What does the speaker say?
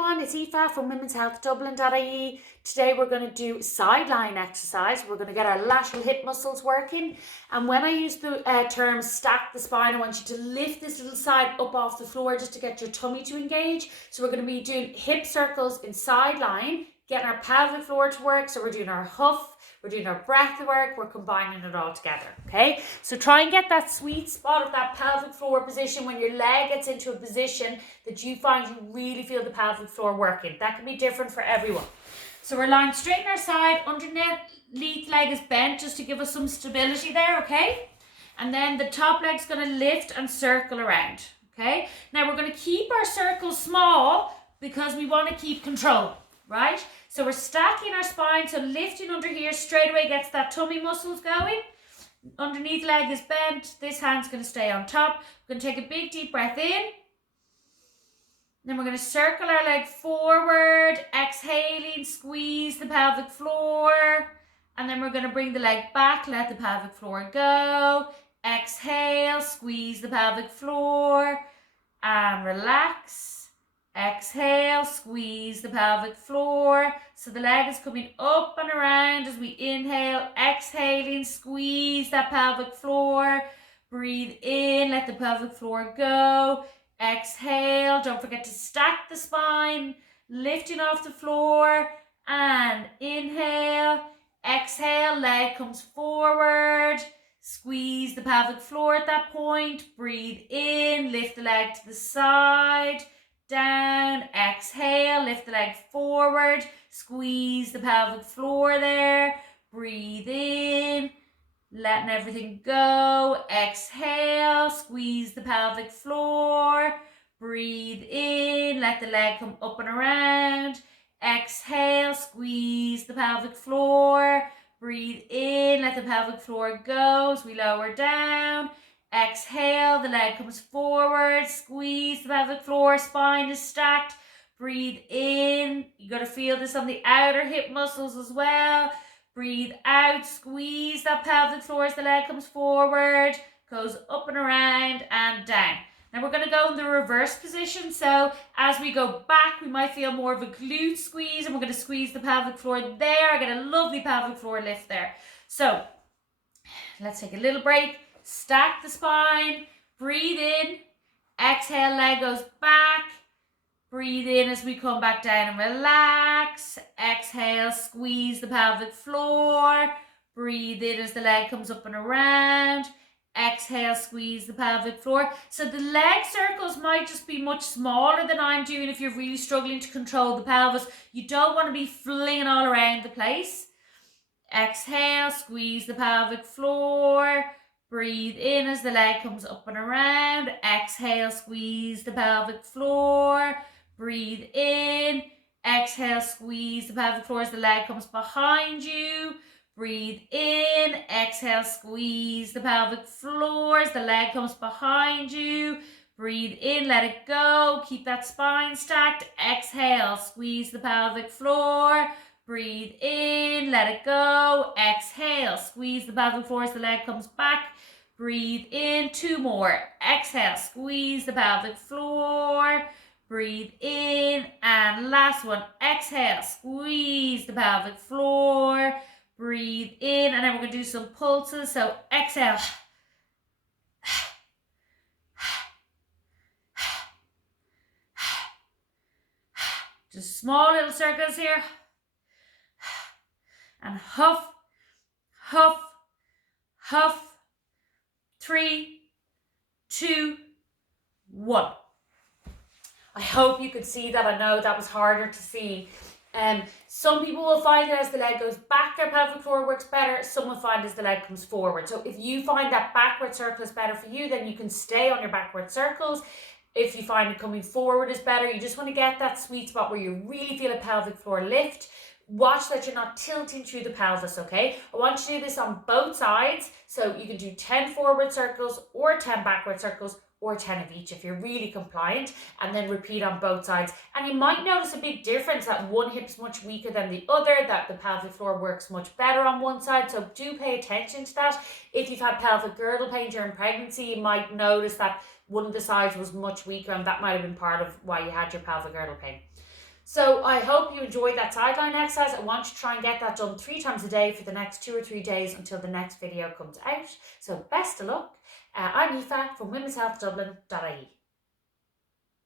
everyone, it's Aoife from Women's Health Dublin.ie. Today we're going to do sideline exercise. We're going to get our lateral hip muscles working. And when I use the term stack the spine, I want you to lift this little side up off the floor just to get your tummy to engage. So we're going to be doing hip circles in sideline, getting our pelvic floor to work. So we're doing our huff, we're doing our breath work, we're combining it all together, okay? So try and get that sweet spot of that pelvic floor position when your leg gets into a position that you find you really feel the pelvic floor working. That can be different for everyone. So we're lying straight on our side, underneath leg is bent just to give us some stability there, okay? And then the top leg's gonna lift and circle around, okay? Now we're gonna keep our circles small because we wanna keep control, right? So we're stacking our spine, so lifting under here straight away gets that tummy muscles going. Underneath leg is bent, this hand's going to stay on top. We're going to take a big deep breath in. Then we're going to circle our leg forward, exhaling, squeeze the pelvic floor. And then we're going to bring the leg back, let the pelvic floor go. Exhale, squeeze the pelvic floor and relax. Exhale, squeeze the pelvic floor. So the leg is coming up and around as we inhale, exhaling, squeeze that pelvic floor. Breathe in, let the pelvic floor go. Exhale, don't forget to stack the spine, lifting off the floor. And inhale, exhale, leg comes forward. Squeeze the pelvic floor at that point. Breathe in, lift the leg to the side. Down, exhale, lift the leg forward, squeeze the pelvic floor there, breathe in, letting everything go, exhale, squeeze the pelvic floor, breathe in, let the leg come up and around, exhale, squeeze the pelvic floor, breathe in, let the pelvic floor go as we lower down. Exhale, the leg comes forward, squeeze the pelvic floor, spine is stacked. Breathe in, you got to feel this on the outer hip muscles as well. Breathe out, squeeze that pelvic floor as the leg comes forward, goes up and around and down. Now we're going to go in the reverse position. So as we go back, we might feel more of a glute squeeze and we're going to squeeze the pelvic floor there. I get a lovely pelvic floor lift there. So let's take a little break. Stack the spine, breathe in, exhale, leg goes back, breathe in as we come back down and relax, exhale, squeeze the pelvic floor, breathe in as the leg comes up and around, exhale, squeeze the pelvic floor. So the leg circles might just be much smaller than I'm doing if you're really struggling to control the pelvis. You don't want to be flinging all around the place. Exhale, squeeze the pelvic floor. Breathe in as the leg comes up and around. Exhale, squeeze the pelvic floor. Breathe in. Exhale, squeeze the pelvic floor as the leg comes behind you. Breathe in. Exhale, squeeze the pelvic floor as the leg comes behind you. Breathe in, let it go. Keep that spine stacked. Exhale, squeeze the pelvic floor. Breathe in, let it go. Exhale, squeeze the pelvic floor as the leg comes back. Breathe in, two more. Exhale, squeeze the pelvic floor. Breathe in, and last one. Exhale, squeeze the pelvic floor. Breathe in, and then we're going to do some pulses. So exhale. Just small little circles here. And huff, huff, huff. 3, 2, 1. I hope you could see that. I know that was harder to see. Some people will find that as the leg goes back, their pelvic floor works better. Some will find as the leg comes forward. So if you find that backward circle is better for you, then you can stay on your backward circles. If you find it coming forward is better, you just want to get that sweet spot where you really feel a pelvic floor lift. Watch that you're not tilting through the pelvis, okay? I want you to do this on both sides. So you can do 10 forward circles or 10 backward circles or 10 of each if you're really compliant, and then repeat on both sides. And you might notice a big difference that one hip's much weaker than the other, that the pelvic floor works much better on one side. So do pay attention to that. If you've had pelvic girdle pain during pregnancy, you might notice that one of the sides was much weaker, and that might have been part of why you had your pelvic girdle pain. So I hope you enjoyed that sideline exercise. I want you to try and get that done 3 times a day for the next 2 or 3 days until the next video comes out. So best of luck. I'm Aoife from womenshealthdublin.ie.